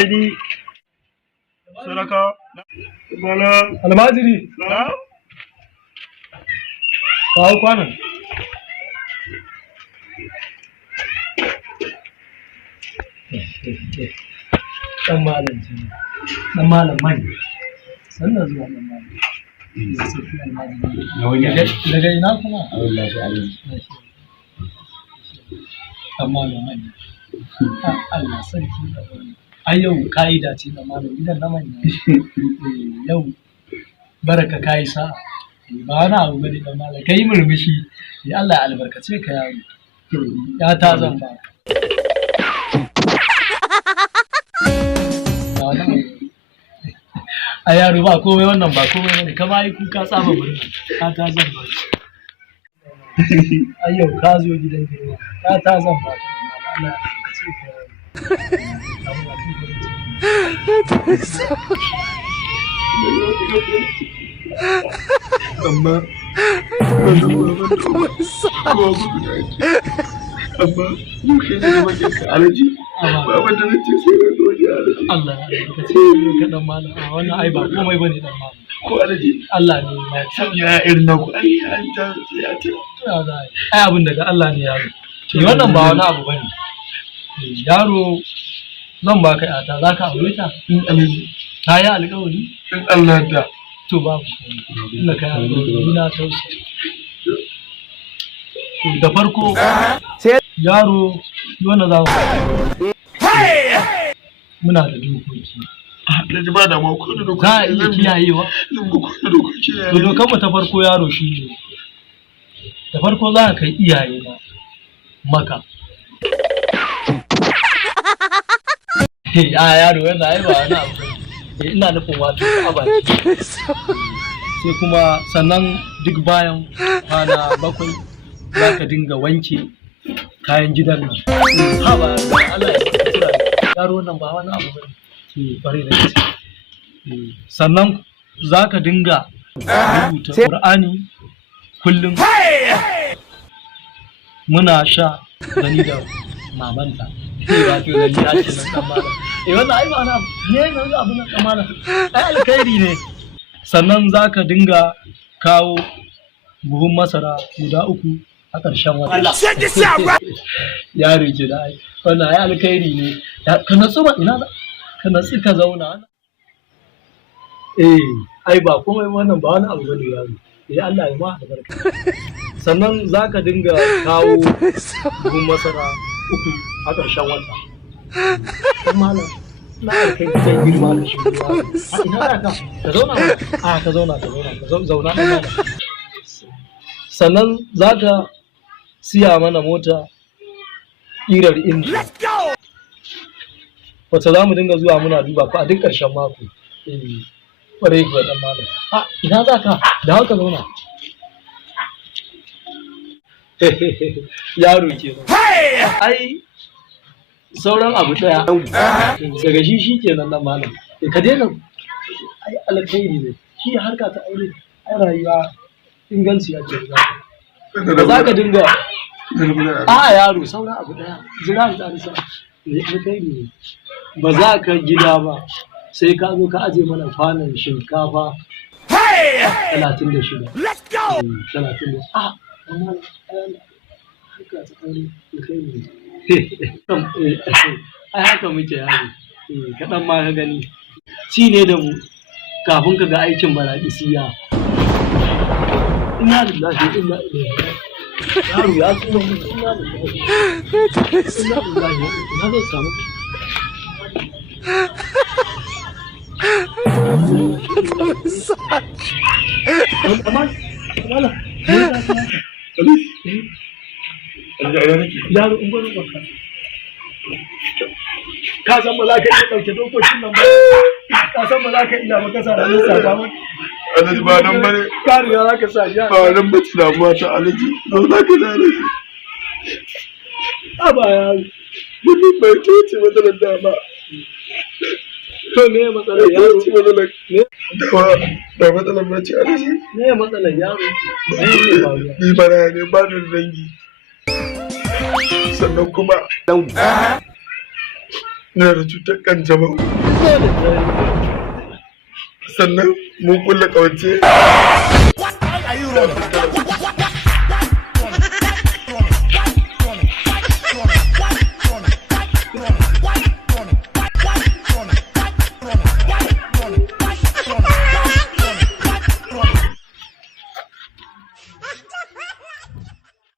Aini sadaka mana almajiri na kawo kwanan dan malam ce dan malam mai sannan zuwa dan malam daga ina kuma dan malam mai Allah sarki a yau ka'ida ce da malam gidan na manya yau baraka kayi sa'a ba wani abu bane dan malam kai murmushi ya Allah ya albarkace ka yaro ya ta zan ba a yaro ba komai wannan ba komai bane kama yi kuka tsaba murna ka ta zan ba a yau ka zo gidan girma ka ta zan ba Allah ya albarkace ka yaro amma yushe ne da mace alaji ba wanda zai ce sai ran doji alaji Allah ka ce ka dan malam a wannan ai ba komai bane dan malam ko alaji Allah ne ya san ya irin na ku ai an ta ya ta ai abin daga Allah ne yaro ni wannan ba wani abu bane yaro zan baka yata zaka aure ta in alaji ta yi alƙawari in Allah da to babu inda kai alƙawari na tausa da farko yaro yana za mu muna da dokoki alaji ba da ma ko da dokoki za a iya kiyayewa ko da dokoki to dokar mu ta farko yaro shi ne da farko za ka kai iyaye na maka a yaro yana ai ba wani abu ina nufin wato abaci sai kuma sannan duk bayan kwana bakwai za ka dinga wanke kayan gidan nan ha ba Allah ya kira yaro nan ba wani abu bane bare da gaske sannan za ka dinga rubuta Qur'ani kullum muna sha gani da mamanta wato da ni ake nan dan malam wannan ai ba na ne ne abu nan dan malam ai alkhairi ne sannan zaka dinga kawo buhun masara guda 3 a ƙarshen wata yaro ke da ai wannan ai alkhairi ne ka natsu ba ina ka natsu ka zauna ai ba komai wannan ba wani abu bane yaro Allah ya ma albarka sannan zaka dinga kawo buhun masara 3 a ƙarshen wata. Malam, na kai kai girma da shi. Ina ka? Ka zauna mana. Ka zauna. Zauna ɗan malam. Sannan za ka siya mana mota ƙirar inji. Wacce za mu dinga zuwa muna duba ku a duk ƙarshen mako. Ƙwarai kuwa ɗan malam. Ina za ka? Da haka zauna. Yaro ke nan. Ai sauran abu daya daga shi kenan nan malam ka daina ai alkhairi ne shi harka ta aure ai rayuwa inganci ake ba za ka dinga yaro sauran abu daya jira da arsa ne alkhairi ne ba za ka gida ba sai ka zo ka aje mana kwanan shinkafa 36 let's go 36 amma harka ta aure alkhairi ne ai haka muke yaro kaɗan ma ka gani ci ne da mu kafin ka ga aikin baraƙisiya ina da lafiya ina yaro ya tsoro mu ina da lafiya ina zai samu yaro in gwani baka ka san ba za ka iya ɗauke dokokin nan ba ka san ba za ka iya maka sa ranar sata ba alaji ba nan bane kariya za ka sa ya ba nan ba ci damuwa ta alaji don za ka da alaji ba yaro mutum bai ce matsalar dama to me matsalar yaro ce matsalar ne ba matsalar ba ce alaji me matsalar yaro ni bara ne ba da dangi sannan kuma ina da cutar kanjamau dole ne sannan mun kulle kawance